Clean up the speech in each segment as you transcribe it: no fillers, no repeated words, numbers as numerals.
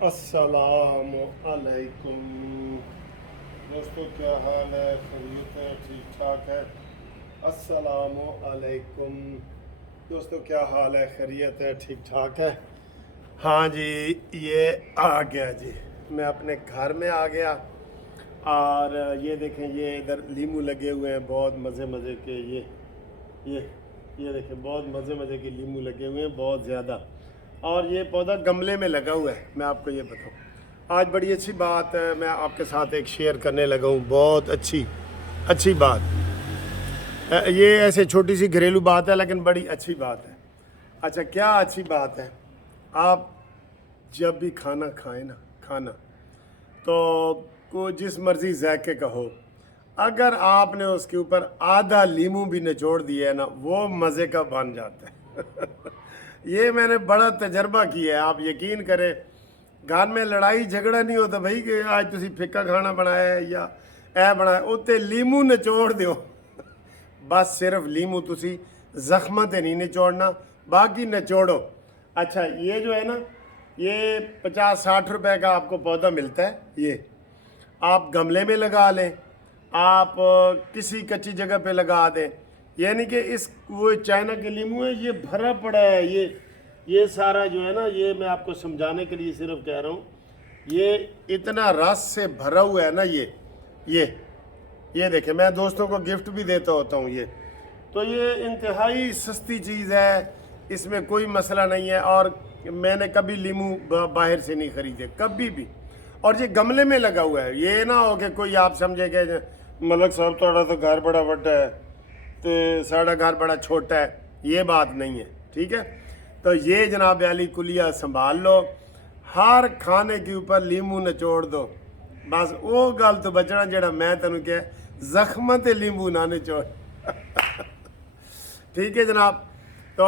अस्सलाम अलैकुम दोस्तों, क्या हाल है? खैरियत है? ठीक ठाक है? अस्सलाम अलैकुम दोस्तों, क्या हाल है? खैरियत है? ठीक ठाक है? हाँ जी, ये आ गया जी। मैं अपने घर में आ गया और ये देखें, ये इधर लीमू लगे हुए हैं बहुत मज़े मज़े के। ये ये देखें, बहुत मज़े मज़े के लीमू लगे हुए हैं, बहुत ज़्यादा। और ये पौधा गमले में लगा हुआ है। मैं आपको ये बताऊं, आज बड़ी अच्छी बात है, मैं आपके साथ एक शेयर करने लगा हूँ। बहुत अच्छी अच्छी बात। ये ऐसे छोटी सी घरेलू बात है, लेकिन बड़ी अच्छी बात है। अच्छा, क्या अच्छी बात है? आप जब भी खाना खाएं ना, खाना तो को जिस मर्ज़ी जायके का हो, अगर आपने उसके ऊपर आधा लीमू भी निचोड़ दिया है ना, वो मज़े का बन जाता है। ये मैंने बड़ा तजर्बा किया है, आप यकीन करें। घर में लड़ाई झगड़ा नहीं होता भाई कि आज तुसी फिक्का खाना बनाया है या ए बनाया, उत्ते लीमू निचोड़ दियो। बस सिर्फ लीमू, तुसी जख्म ते नहीं निचोड़ना, बाकी निचोड़ो। अच्छा, ये जो है ना, ये 50-60 रुपए का आपको पौधा मिलता है। ये आप गमले में लगा लें, आप किसी कच्ची जगह पे लगा दें। यानी कि इस वो चाइना के लीमू है, ये भरा पड़ा है। ये सारा जो है ना, ये मैं आपको समझाने के लिए सिर्फ कह रहा हूँ, ये इतना रस से भरा हुआ है ना। ये देखें, मैं दोस्तों को गिफ्ट भी देता होता हूँ। ये तो ये इंतहाई सस्ती चीज़ है, इसमें कोई मसला नहीं है। और मैंने कभी लीमू बाहर से नहीं ख़रीदे, कभी भी। और ये गमले में लगा हुआ है। ये ना हो कि कोई आप समझे कि मलक साहब थोड़ा तो घर बड़ा बड़ा है तो साड़ा घर बड़ा छोटा है, ये बात नहीं है, ठीक है। तो ये जनाब अली कुलिया संभाल लो, हर खाने के ऊपर लीमू निचोड़ दो। बस वो गल तो बचना जड़ा मैं तेन कह, जख्म ते लीमू ना निचोड़। ठीक है जनाब। तो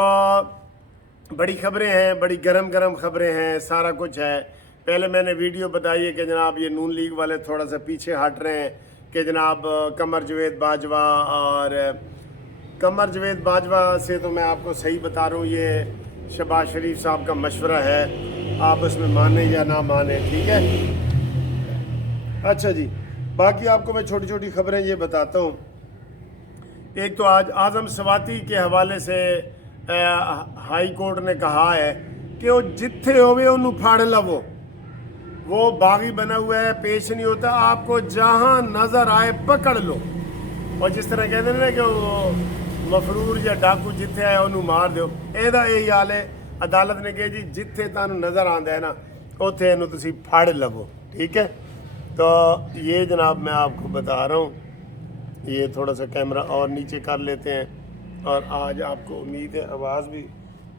बड़ी खबरें हैं, बड़ी गरम गरम खबरें हैं, सारा कुछ है। पहले मैंने वीडियो बताई है कि जनाब ये नून लीग वाले थोड़ा सा पीछे हट रहे हैं कि जनाब कमर जवेद बाजवा, और कमर जवेद बाजवा से तो मैं आपको सही बता रहा हूँ, ये शहबाज शरीफ साहब का मशवरा है, आप उसमें माने या ना माने, ठीक है। अच्छा जी, बाकी आपको मैं छोटी छोटी खबरें ये बताता हूँ। एक तो आज आज़म स्वाति के हवाले से हाई कोर्ट ने कहा है कि वो जिथे होवे उन्होंने फाड़ लवो। वो बागी बना हुआ है, पेश नहीं होता, आपको जहाँ नज़र आए पकड़ लो। और जिस तरह कहते हैं ना कि वो मफरूर या डाकू जिथे आए उन्होंने मार दो, एदा यही हाल है। अदालत ने कहा जी जिथे तुहानू नज़र आता है ना, उत्थे इन्हू तुसी फाड़ लवो, ठीक है। तो ये जनाब मैं आपको बता रहा हूँ। ये थोड़ा सा कैमरा और नीचे कर लेते हैं, और आज आपको उम्मीद है आवाज़ भी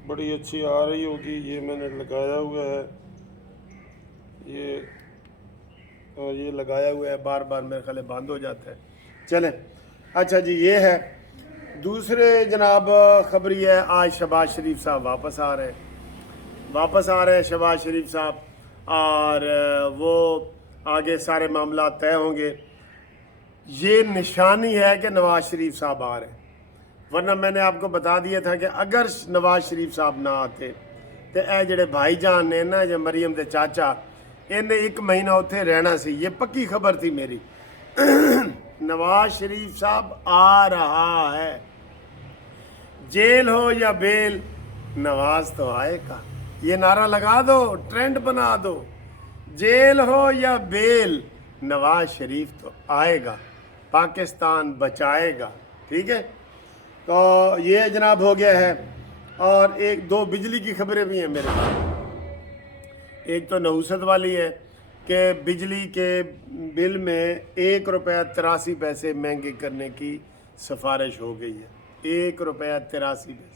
बड़ी अच्छी आ रही होगी। ये मैंने लगाया हुआ है, ये लगाया हुआ है, बार बार मेरे ख्याल बंद हो जाता है। चलें, अच्छा जी, ये है। दूसरे जनाब खबर ये है, आज शहबाज शरीफ साहब वापस आ रहे हैं शहबाज शरीफ साहब, और वो आगे सारे मामला तय होंगे। ये निशानी है कि नवाज शरीफ साहब आ रहे हैं, वरना मैंने आपको बता दिया था कि अगर नवाज शरीफ साहब ना आते तो ये जड़े भाईजान ने ना, जो मरीम के चाचा, इन्हें 1 महीना उत्थे रहना सी। ये पक्की खबर थी मेरी। नवाज शरीफ साहब आ रहा है, जेल हो या बेल, नवाज तो आएगा। ये नारा लगा दो, ट्रेंड बना दो, जेल हो या बेल, नवाज शरीफ तो आएगा, पाकिस्तान बचाएगा, ठीक है। तो ये जनाब हो गया है। और 1-2 बिजली की खबरें भी हैं मेरे पास। एक तो नहुसत वाली है कि बिजली के बिल में 1 रुपया 83 पैसे महंगे करने की सिफारिश हो गई है। 1 रुपया 83 पैसे।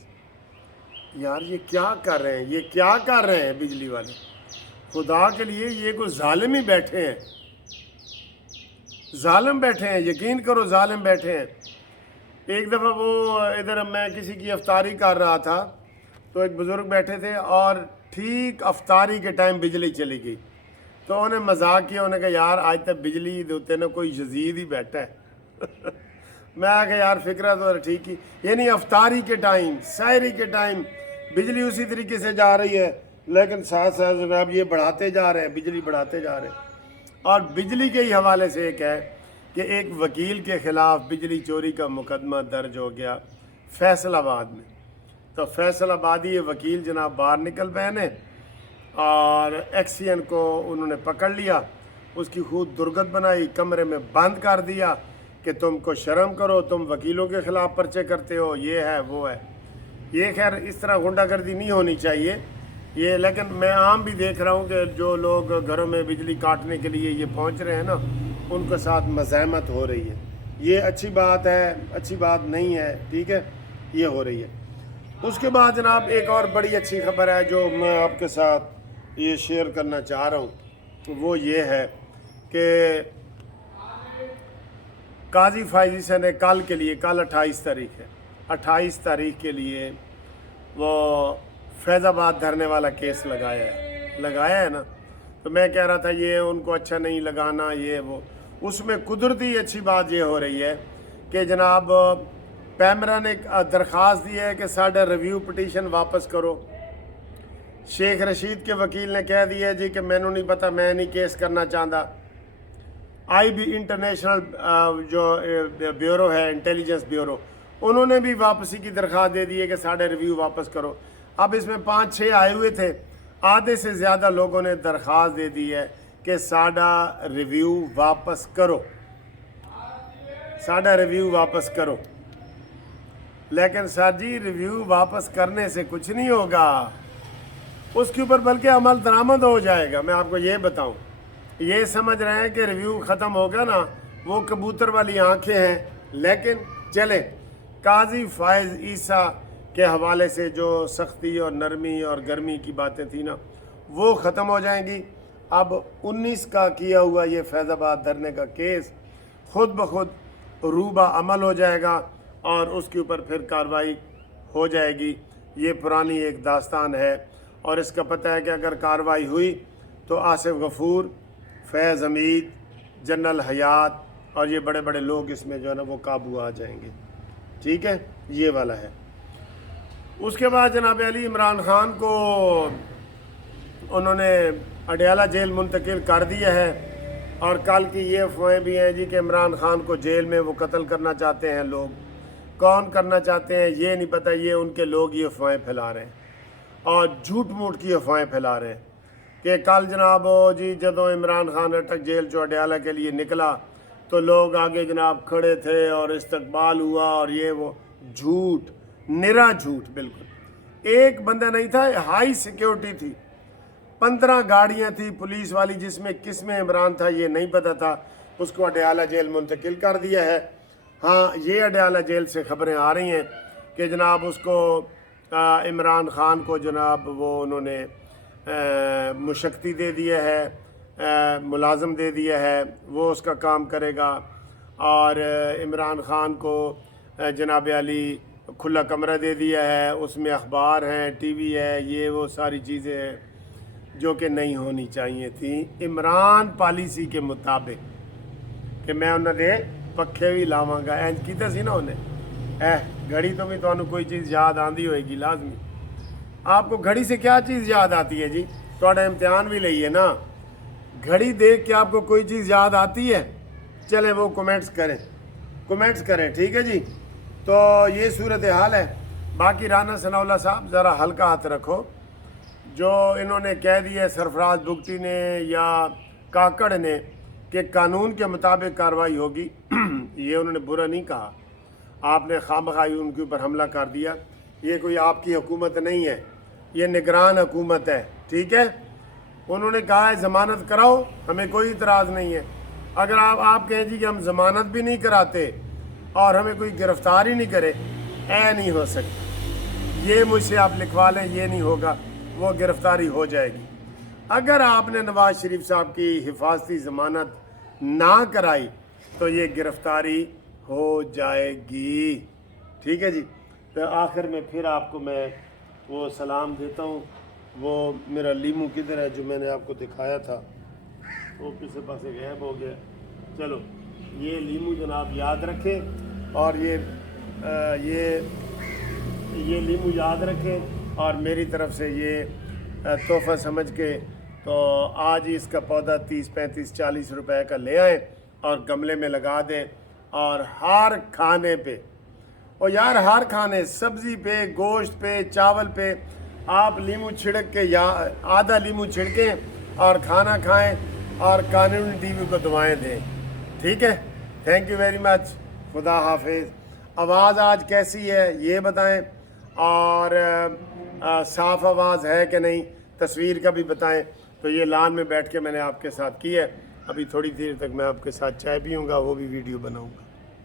यार ये क्या कर रहे हैं, ये क्या कर रहे हैं बिजली वाले? खुदा के लिए, ये कोई जालिम ही बैठे हैं, जालिम बैठे हैं, यकीन करो जालिम बैठे हैं। एक दफ़ा वो इधर मैं किसी की अफ्तारी कर रहा था, तो एक बुज़ुर्ग बैठे थे और ठीक अफ्तारी के टाइम बिजली चली गई। तो उन्हें मजाक किया, उन्होंने कहा यार आज तक बिजली देते ना कोई यजीद ही बैठा है। मैं आ गया यार, फिक्रा तो ठीक ही, यानी अफ्तारी के टाइम, सहरी के टाइम बिजली उसी तरीके से जा रही है। لیکن ساتھ ساتھ جناب یہ بڑھاتے جا رہے ہیں، بجلی بڑھاتے جا رہے ہیں۔ اور بجلی کے ہی حوالے سے ایک ہے کہ ایک وکیل کے خلاف بجلی چوری کا مقدمہ درج ہو گیا فیصل آباد میں۔ تو فیصل آبادی یہ وکیل جناب باہر نکل پئے نے اور ایکسین کو انہوں نے پکڑ لیا، اس کی خود درگت بنائی، کمرے میں بند کر دیا کہ تم کو شرم کرو، تم وکیلوں کے خلاف پرچے کرتے ہو، یہ ہے وہ ہے۔ یہ خیر اس طرح غنڈہ گردی نہیں ہونی چاہیے یہ، لیکن میں عام بھی دیکھ رہا ہوں کہ جو لوگ گھروں میں بجلی کاٹنے کے لیے یہ پہنچ رہے ہیں نا، ان کے ساتھ مزاحمت ہو رہی ہے۔ یہ اچھی بات ہے، اچھی بات نہیں ہے، ٹھیک ہے، یہ ہو رہی ہے۔ اس کے بعد جناب ایک اور بڑی اچھی خبر ہے جو میں آپ کے ساتھ یہ شیئر کرنا چاہ رہا ہوں، وہ یہ ہے کہ قاضی فائزی سے نے کل کے لیے، کل 28 تاریخ ہے، 28 تاریخ کے لیے وہ فیض آباد دھرنے والا کیس لگایا ہے نا۔ تو میں کہہ رہا تھا یہ ان کو اچھا نہیں لگانا، یہ وہ، اس میں قدرتی اچھی بات یہ ہو رہی ہے کہ جناب پیمرا نے درخواست دی ہے کہ ساڈا ریویو پٹیشن واپس کرو۔ شیخ رشید کے وکیل نے کہہ دیا جی کہ میں نے نہیں پتہ، میں نہیں کیس کرنا چاہتا۔ آئی بی انٹرنیشنل جو بیورو ہے، انٹیلیجنس بیورو، انہوں نے بھی واپسی کی درخواست دے دی ہے کہ ساڑھے ریویو واپس کرو۔ اب اس میں 5-6 آئے ہوئے تھے، آدھے سے زیادہ لوگوں نے درخواست دے دی ہے کہ ساڑھا ریویو واپس کرو، ساڑھا ریویو واپس کرو۔ لیکن سر جی ریویو واپس کرنے سے کچھ نہیں ہوگا، اس کے اوپر بلکہ عمل درآمد ہو جائے گا۔ میں آپ کو یہ بتاؤں، یہ سمجھ رہے ہیں کہ ریویو ختم ہوگا نا، وہ کبوتر والی آنکھیں ہیں۔ لیکن چلیں، قاضی فائز عیسیٰ کے حوالے سے جو سختی اور نرمی اور گرمی کی باتیں تھیں نا، وہ ختم ہو جائیں گی۔ اب 19 کا کیا ہوا یہ فیض آباد دھرنے کا کیس خود بخود روبہ عمل ہو جائے گا اور اس کے اوپر پھر کارروائی ہو جائے گی۔ یہ پرانی ایک داستان ہے اور اس کا پتہ ہے کہ اگر کارروائی ہوئی تو آصف غفور، فیض حمید، جنرل حیات اور یہ بڑے بڑے لوگ اس میں جو ہے نا وہ قابو آ جائیں گے، ٹھیک ہے، یہ والا ہے۔ اس کے بعد جناب علی عمران خان کو انہوں نے اڈیالہ جیل منتقل کر دیا ہے اور کل کی یہ افواہیں بھی ہیں جی کہ عمران خان کو جیل میں وہ قتل کرنا چاہتے ہیں لوگ۔ کون کرنا چاہتے ہیں یہ نہیں پتہ، یہ ان کے لوگ یہ افواہیں پھیلا رہے ہیں اور جھوٹ موٹ کی افواہیں پھیلا رہے ہیں کہ کل جناب جی جدوں عمران خان اٹک جیل جو اڈیالہ کے لیے نکلا تو لوگ آگے جناب کھڑے تھے اور استقبال ہوا اور یہ وہ، جھوٹ، نرا جھوٹ بالکل۔ ایک بندہ نہیں تھا، ہائی سیکیورٹی تھی، 15 گاڑیاں تھی پولیس والی، جس میں کس میں عمران تھا یہ نہیں پتہ تھا، اس کو اڈیالہ جیل منتقل کر دیا ہے۔ ہاں یہ اڈیالہ جیل سے خبریں آ رہی ہیں کہ جناب اس کو عمران خان کو جناب وہ انہوں نے مشقتی دے دیا ہے، ملازم دے دیا ہے، وہ اس کا کام کرے گا، اور عمران خان کو جناب علی کھلا کمرہ دے دیا ہے، اس میں اخبار ہیں، ٹی وی ہے، یہ وہ ساری چیزیں ہیں جو کہ نہیں ہونی چاہیے تھیں عمران پالیسی کے مطابق، کہ میں انہوں نے پکھے بھی لاواں گا، اینج کیتا سی نا انہیں۔ گھڑی تو بھی تمہیں کوئی چیز یاد آندی ہوئے گی لازمی۔ آپ کو گھڑی سے کیا چیز یاد آتی ہے جی؟ تھوڑا امتحان بھی لئیے نا، گھڑی دیکھ کے آپ کو کوئی چیز یاد آتی ہے؟ چلیں وہ کومنٹس کریں، ٹھیک ہے جی۔ تو یہ صورتحال ہے۔ باقی رانا ثناء اللہ صاحب ذرا ہلکا ہاتھ رکھو، جو انہوں نے کہہ دیا ہے سرفراز بگٹی نے یا کاکڑ نے کہ قانون کے مطابق کارروائی ہوگی، یہ انہوں نے برا نہیں کہا، آپ نے خامخواہ ان کے اوپر حملہ کر دیا۔ یہ کوئی آپ کی حکومت نہیں ہے، یہ نگران حکومت ہے، ٹھیک ہے۔ انہوں نے کہا ہے ضمانت کراؤ، ہمیں کوئی اعتراض نہیں ہے۔ اگر آپ کہیں جی کہ ہم ضمانت بھی نہیں کراتے اور ہمیں کوئی گرفتار ہی نہیں کرے، نہیں ہو سکتا، یہ مجھ سے آپ لکھوا لیں، یہ نہیں ہوگا، وہ گرفتاری ہو جائے گی۔ اگر آپ نے نواز شریف صاحب کی حفاظتی ضمانت نہ کرائی تو یہ گرفتاری ہو جائے گی، ٹھیک ہے جی۔ تو آخر میں پھر آپ کو میں وہ سلام دیتا ہوں۔ وہ میرا لیمو کدھر ہے جو میں نے آپ کو دکھایا تھا؟ وہ کسی پاسے غائب ہو گیا۔ چلو یہ لیمو جناب یاد رکھیں، اور یہ لیمو یاد رکھیں، اور میری طرف سے یہ तोहफ़ा समझ के। तो आज ही इसका पौधा 30, 35, 40 रुपए का ले आएँ और गमले में लगा दें। और हर खाने पे, और यार हर खाने, सब्ज़ी पे, गोश्त पे, चावल पे आप नींबू छिड़क के या आधा नींबू छिड़कें और खाना खाएं और कानूनी टीवी को दुआएं दें। ठीक है, थैंक यू वेरी मच, खुदा हाफिज़। आवाज़ आज कैसी है ये बताएं, और साफ़ आवाज़ है कि नहीं, तस्वीर का भी बताएं। तो ये लान में बैठ के मैंने आपके साथ की है। अभी थोड़ी देर तक मैं आपके साथ चाय पीऊँगा, वो भी वीडियो बनाऊँगा।